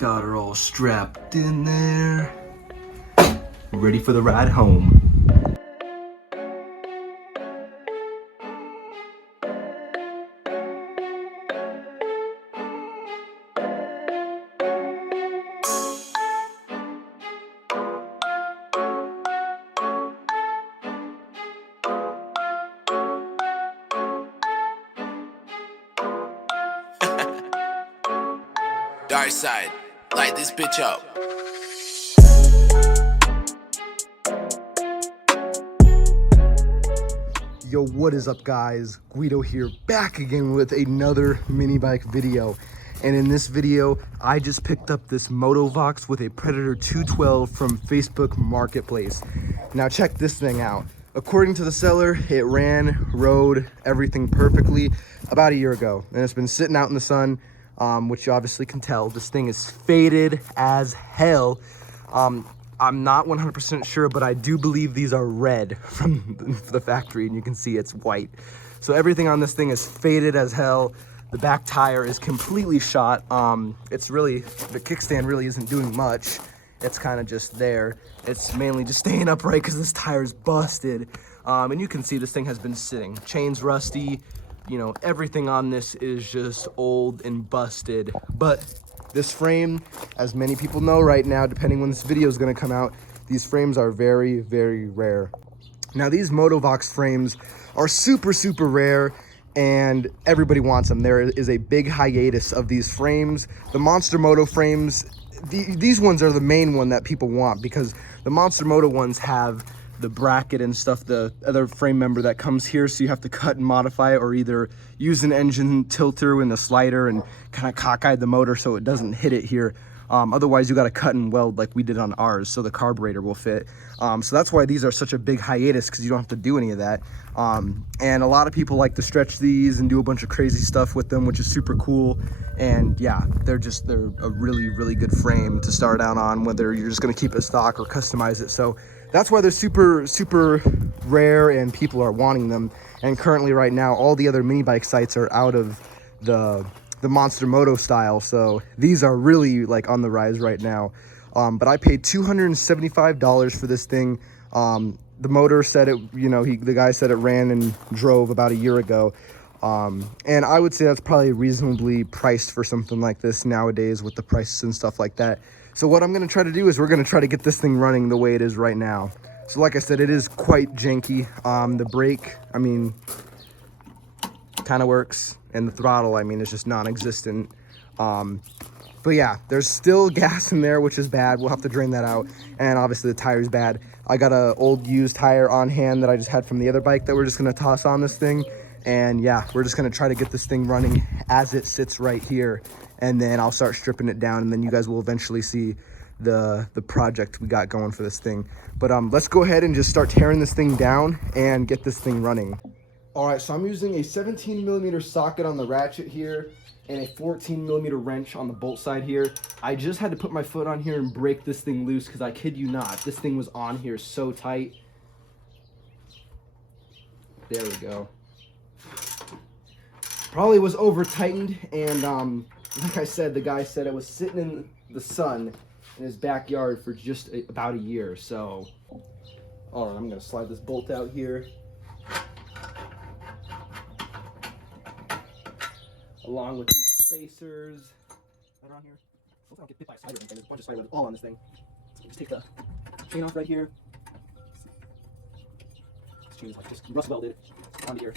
Got her all strapped in there. Ready for the ride home. Dark side, light this bitch up. Yo, what is up guys? Guido here, back again with another mini bike video. And in this video, I just picked up this Motovox with a Predator 212 from Facebook Marketplace. Now check this thing out. According to the seller, it rode everything perfectly about a year ago. And it's been sitting out in the sun, which you obviously can tell. This thing is faded as hell. I'm not 100% sure, but I do believe these are red from the factory, and you can see it's white. So everything on this thing is faded as hell. The back tire is completely shot. It's really, the kickstand really isn't doing much. It's kind of just there. It's mainly just staying upright because this tire's busted. And you can see this thing has been sitting. Chain's rusty, you know, everything on this is just old and busted. But this frame, as many people know right now, depending when this video is going to come out, these frames are very, very rare. Now, these Motovox frames are super, super rare, and everybody wants them. There is a big hiatus of these frames. The Monster Moto frames, these ones are the main one that people want, because the Monster Moto ones have the bracket and stuff, the other frame member that comes here, so you have to cut and modify it, or either use an engine tilter and a slider and kind of cockeye the motor so it doesn't hit it here. Otherwise you got to cut and weld like we did on ours so the carburetor will fit. So that's why these are such a big hiatus, because you don't have to do any of that. And a lot of people like to stretch these and do a bunch of crazy stuff with them, which is super cool. And yeah, they're a really, really good frame to start out on, whether you're just going to keep it stock or customize it. So that's why they're super, super rare and people are wanting them. And currently right now, all the other mini bike sites are out of the Monster Moto style. So these are really like on the rise right now. But I paid $275 for this thing. The motor said it, you know, the guy said it ran and drove about a year ago. And I would say that's probably reasonably priced for something like this nowadays with the prices and stuff like that. So what I'm going to try to do is we're going to try to get this thing running the way it is right now. So like I said, it is quite janky. The brake, I mean, kind of works. And the throttle, I mean, is just non-existent. But yeah, there's still gas in there, which is bad. We'll have to drain that out. And obviously the tire's bad. I got an old used tire on hand that I just had from the other bike that we're just going to toss on this thing. And yeah, we're just going to try to get this thing running as it sits right here. And then I'll start stripping it down, and then you guys will eventually see the project we got going for this thing. But let's go ahead and just start tearing this thing down and get this thing running. All right, so I'm using a 17mm socket on the ratchet here and a 14mm wrench on the bolt side here. I just had to put my foot on here and break this thing loose, because I kid you not, this thing was on here so tight. There we go. Probably was over tightened, and like I said, the guy said it was sitting in the sun in his backyard for just about a year. So, all right, I'm gonna slide this bolt out here, along with these spacers that are on here. Hopefully I don't get bit by a spider or anything. There's a bunch of spiders all on this thing. So just take the chain off right here. This chain is like just rust welded onto here.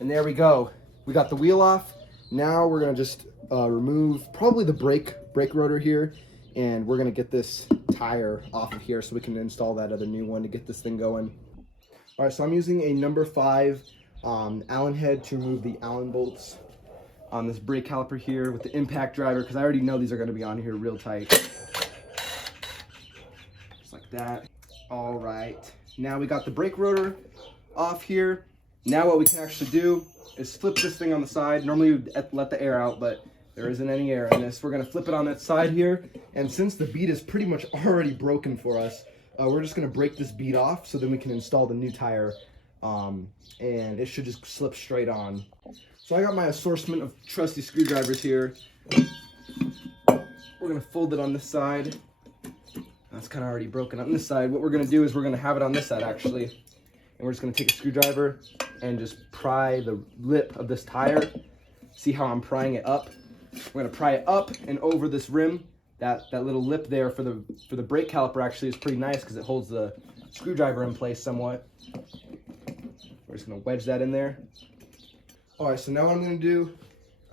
And there we go. We got the wheel off. Now we're gonna just remove probably the brake rotor here, and we're gonna get this tire off of here so we can install that other new one to get this thing going. All right, so I'm using a number 5 Allen head to remove the Allen bolts on this brake caliper here with the impact driver, because I already know these are gonna be on here real tight. Just like that. All right, now we got the brake rotor off here. Now what we can actually do is flip this thing on the side. Normally we'd let the air out, but there isn't any air in this. We're gonna flip it on that side here. And since the bead is pretty much already broken for us, we're just gonna break this bead off so then we can install the new tire. And it should just slip straight on. So I got my assortment of trusty screwdrivers here. we're gonna fold it on this side. That's kind of already broken on this side. What we're gonna do is we're gonna have it on this side actually. And we're just gonna take a screwdriver and just pry the lip of this tire. See how I'm prying it up? We're gonna pry it up and over this rim. That little lip there for the brake caliper actually is pretty nice because it holds the screwdriver in place somewhat. We're just gonna wedge that in there. All right, so now what I'm gonna do,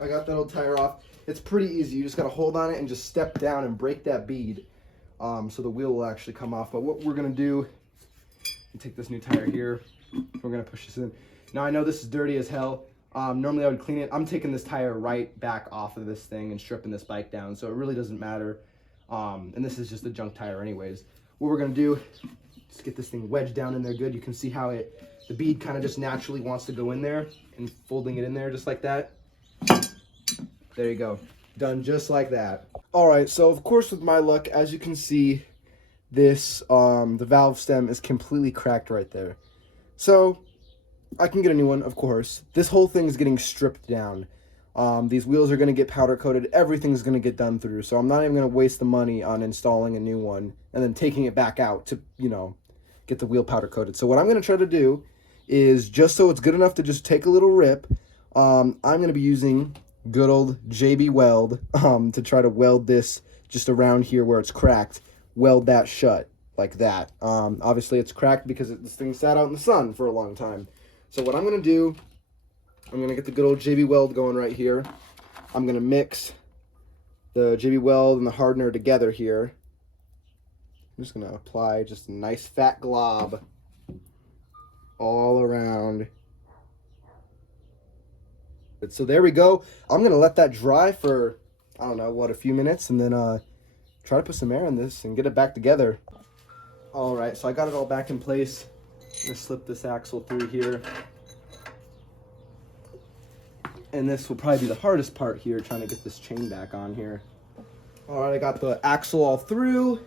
I got that old tire off. It's pretty easy. You just gotta hold on it and just step down and break that bead, so the wheel will actually come off. But what we're gonna do, take this new tire here. We're gonna push this in. Now I know this is dirty as hell. Normally I would clean it. I'm taking this tire right back off of this thing and stripping this bike down, so it really doesn't matter. And this is just a junk tire anyways. What we're gonna do, just get this thing wedged down in there good. You can see how the bead kind of just naturally wants to go in there, and folding it in there just like that. There you go. Done just like that. All right, so of course with my luck, as you can see, this, the valve stem is completely cracked right there. So I can get a new one, of course. This whole thing is getting stripped down. These wheels are going to get powder coated. Everything's going to get done through. So I'm not even going to waste the money on installing a new one and then taking it back out to, you know, get the wheel powder coated. So what I'm going to try to do is, just so it's good enough to just take a little rip, I'm going to be using good old JB Weld to try to weld this just around here where it's cracked. Weld that shut like that. Obviously it's cracked because this thing sat out in the sun for a long time. So what I'm going to do, I'm going to get the good old JB Weld going right here. I'm going to mix the JB Weld and the hardener together here. I'm just going to apply just a nice fat glob all around. So there we go. I'm going to let that dry for, I don't know, what, a few minutes, and then try to put some air in this and get it back together. All right, so I got it all back in place. I'm going to slip this axle through here. And this will probably be the hardest part here, trying to get this chain back on here. All right, I got the axle all through.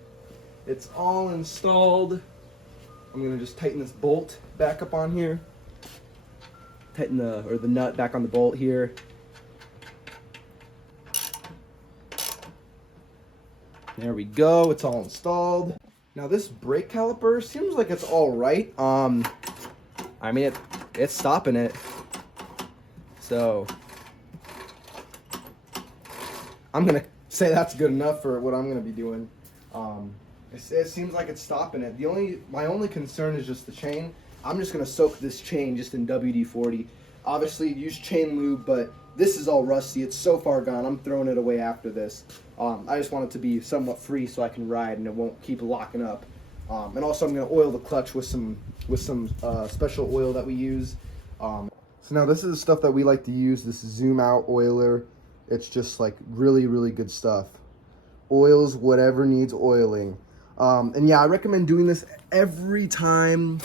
It's all installed. I'm going to just tighten this bolt back up on here. Tighten the nut back on the bolt here. There we go, it's all installed. Now this brake caliper seems like it's all right. I mean, it's stopping it. So I'm gonna say that's good enough for what I'm gonna be doing. It seems like it's stopping it. My only concern is just the chain. I'm just gonna soak this chain just in WD-40. Obviously use chain lube, but this is all rusty. It's so far gone. I'm throwing it away after this. I just want it to be somewhat free so I can ride and it won't keep locking up. And also I'm gonna oil the clutch with some special oil that we use. So now this is the stuff that we like to use. This Zoom Out oiler. It's just like really, really good stuff. Oils whatever needs oiling. And yeah, I recommend doing this every time.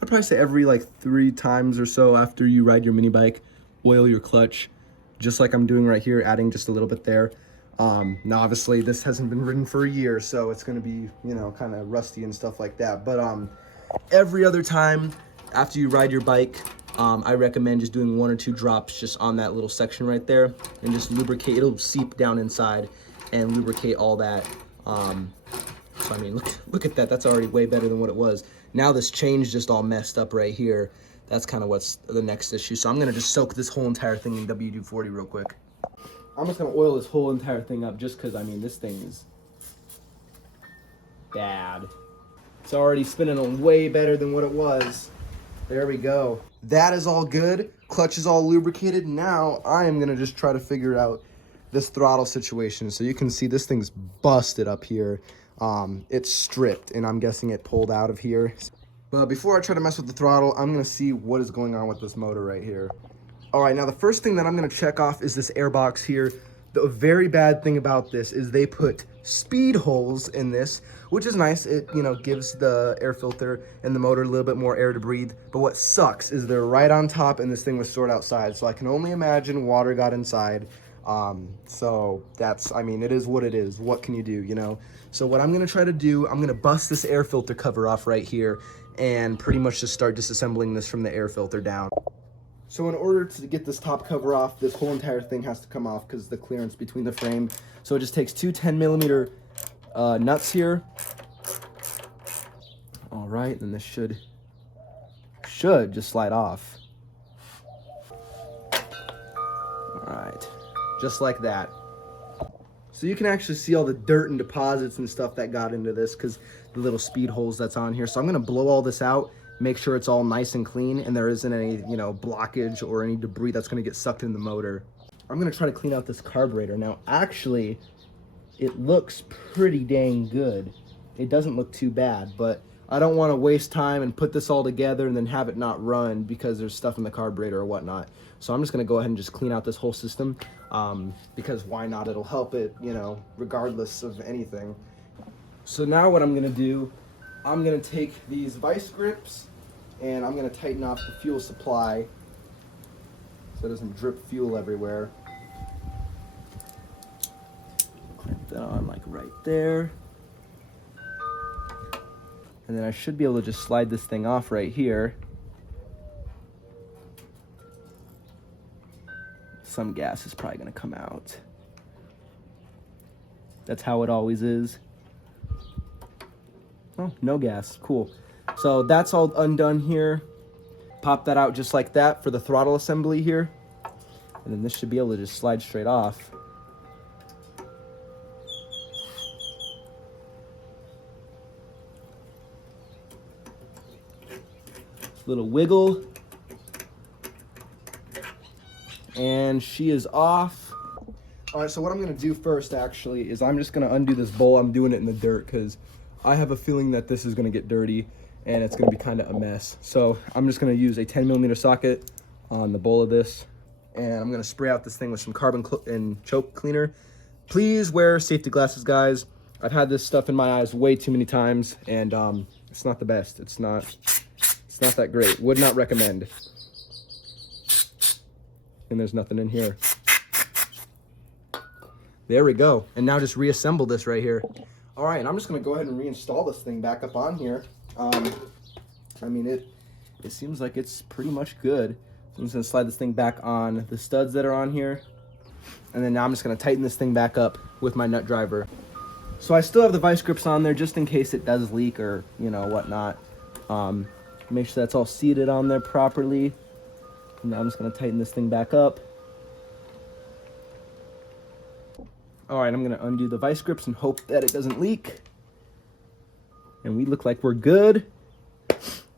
I'd probably say every like 3 times or so after you ride your mini bike. Oil your clutch, just like I'm doing right here, adding just a little bit there. Now obviously this hasn't been ridden for a year, so it's gonna be, you know, kind of rusty and stuff like that. But every other time after you ride your bike, I recommend just doing 1 or 2 drops just on that little section right there and just lubricate. It'll seep down inside and lubricate all that. So I mean, look at that. That's already way better than what it was. Now this chain's just all messed up right here. That's kind of what's the next issue. So I'm gonna just soak this whole entire thing in WD-40 real quick. I'm just gonna oil this whole entire thing up just because, I mean, this thing is bad. It's already spinning on way better than what it was. There we go. That is all good. Clutch is all lubricated. Now I am gonna just try to figure out this throttle situation. So you can see this thing's busted up here. It's stripped, and I'm guessing it pulled out of here. But before I try to mess with the throttle, I'm gonna see what is going on with this motor right here. All right, now the first thing that I'm gonna check off is this air box here. The very bad thing about this is they put speed holes in this, which is nice. It, you know, gives the air filter and the motor a little bit more air to breathe. But what sucks is they're right on top and this thing was stored outside. So I can only imagine water got inside. So that's, I mean, it is what it is. What can you do, you know? So what I'm gonna try to do, I'm gonna bust this air filter cover off right here and pretty much just start disassembling this from the air filter down. So in order to get this top cover off, this whole entire thing has to come off because the clearance between the frame. So it just takes two 10mm nuts here. All right, and this should just slide off. All right, just like that. So you can actually see all the dirt and deposits and stuff that got into this because the little speed holes that's on here. So I'm gonna blow all this out, make sure it's all nice and clean and there isn't any, you know, blockage or any debris that's gonna get sucked in the motor. I'm gonna try to clean out this carburetor. Now, actually, it looks pretty dang good. It doesn't look too bad, but I don't wanna waste time and put this all together and then have it not run because there's stuff in the carburetor or whatnot. So I'm just gonna go ahead and just clean out this whole system because why not? It'll help it, you know, regardless of anything. So now what I'm gonna do, I'm gonna take these vice grips and I'm gonna tighten off the fuel supply so it doesn't drip fuel everywhere. Clamp that on like right there. And then I should be able to just slide this thing off right here. Some gas is probably gonna come out. That's how it always is. Oh, no gas, cool. So that's all undone here. Pop that out just like that for the throttle assembly here. And then this should be able to just slide straight off. Little wiggle. And she is off. All right, so what I'm gonna do first actually is I'm just gonna undo this bowl. I'm doing it in the dirt because I have a feeling that this is gonna get dirty and it's gonna be kind of a mess. So I'm just gonna use a 10mm socket on the bowl of this and I'm gonna spray out this thing with some carbon and choke cleaner. Please wear safety glasses, guys. I've had this stuff in my eyes way too many times and it's not the best. It's not that great. Would not recommend. And there's nothing in here. There we go. And now just reassemble this right here. All right, and I'm just gonna go ahead and reinstall this thing back up on here. I mean, it seems like it's pretty much good. So I'm just gonna slide this thing back on the studs that are on here. And then now I'm just gonna tighten this thing back up with my nut driver. So I still have the vice grips on there just in case it does leak or, you know, whatnot. Make sure that's all seated on there properly. And now I'm just gonna tighten this thing back up. All right, I'm gonna undo the vice grips and hope that it doesn't leak. And we look like we're good.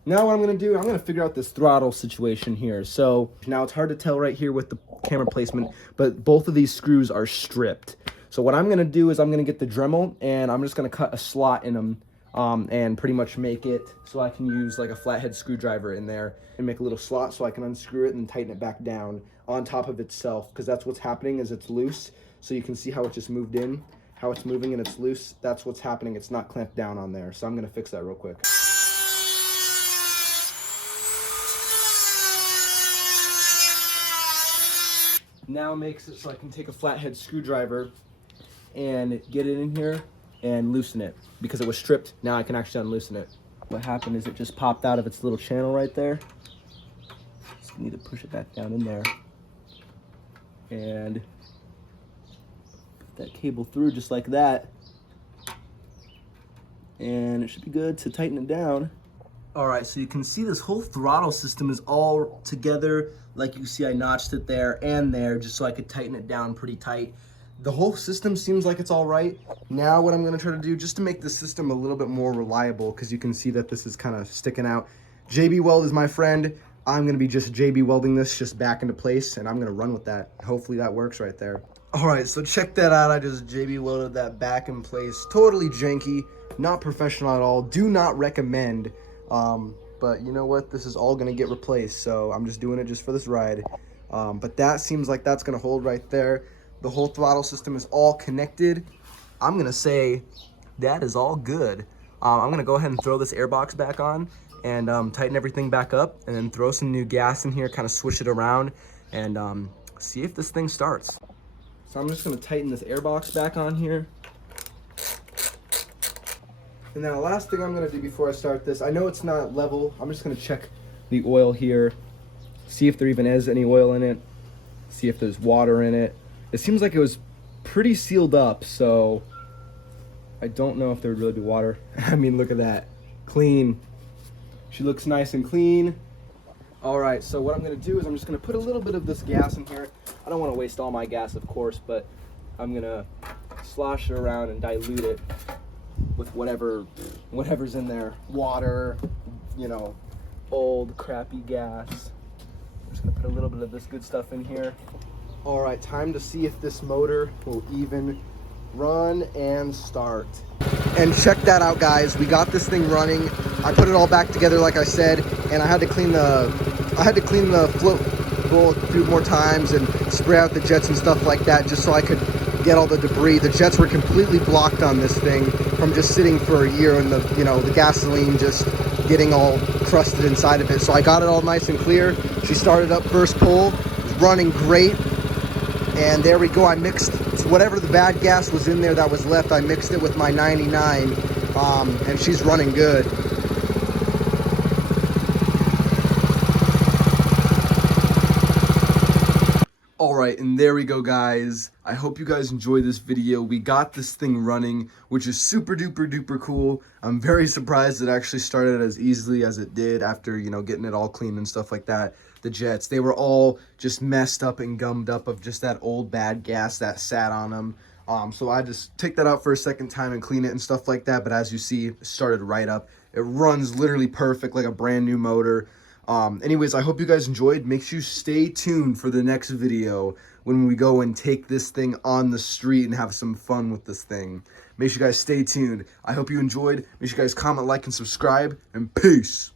Now what I'm gonna do, I'm gonna figure out this throttle situation here. So now it's hard to tell right here with the camera placement, but both of these screws are stripped. So what I'm gonna do is I'm gonna get the Dremel and I'm just gonna cut a slot in them and pretty much make it so I can use like a flathead screwdriver in there and make a little slot so I can unscrew it and tighten it back down on top of itself, because that's what's happening is it's loose. So you can see how it just moved in, how it's moving and it's loose. That's what's happening. It's not clamped down on there. So I'm gonna fix that real quick. Now makes it so I can take a flathead screwdriver and get it in here and loosen it. Because it was stripped, now I can actually unloosen it. What happened is it just popped out of its little channel right there. Just need to push it back down in there. And put that cable through just like that. And it should be good to tighten it down. All right, so you can see this whole throttle system is all together. Like you see, I notched it there and there just so I could tighten it down pretty tight. The whole system seems like it's all right. Now what I'm gonna try to do, just to make the system a little bit more reliable, because you can see that this is kind of sticking out. JB Weld is my friend. I'm gonna be just JB welding this just back into place, and I'm gonna run with that. Hopefully that works right there. All right, so check that out. I just JB welded that back in place. Totally janky, not professional at all. Do not recommend. But you know what? This is all gonna get replaced, so I'm just doing it just for this ride. But that seems like that's gonna hold right there. The whole throttle system is all connected. I'm gonna say that is all good. I'm gonna go ahead and throw this airbox back on and tighten everything back up and then throw some new gas in here, kind of swish it around and see if this thing starts. So I'm just gonna tighten this airbox back on here. And now the last thing I'm gonna do before I start this, I know it's not level, I'm just gonna check the oil here. see if there even is any oil in it, see if there's water in it. It seems like it was pretty sealed up, so I don't know if there would really be water. I mean, look at that. Clean. She looks nice and clean. All right, so what I'm gonna do is I'm just gonna put a little bit of this gas in here. I don't wanna waste all my gas, of course, but I'm gonna slosh it around and dilute it with whatever's in there. Water, you know, old crappy gas. I'm just gonna put a little bit of this good stuff in here. All right, time to see if this motor will even run and start. And check that out, guys. We got this thing running. I put it all back together like I said, and I had to clean the float bowl a few more times and spray out the jets and stuff like that, just so I could get all the debris. The jets were completely blocked on this thing from just sitting for a year and the gasoline just getting all crusted inside of it. So I got it all nice and clear. She started up first pull, running great. And there we go. I mixed whatever the bad gas was in there that was left. I mixed it with my 99, and she's running good. All right, and there we go, guys. I hope you guys enjoyed this video. We got this thing running, which is super duper duper cool. I'm very surprised it actually started as easily as it did after, getting it all clean and stuff like that. The jets, they were all just messed up and gummed up of just that old bad gas that sat on them. So I just take that out for a second time and clean it and stuff like that. But as you see, it started right up. It runs literally perfect, like a brand new motor. Anyways, I hope you guys enjoyed. Make sure you stay tuned for the next video when we go and take this thing on the street and have some fun with this thing. Make sure you guys stay tuned. I hope you enjoyed. Make sure you guys comment, like, and subscribe, and peace.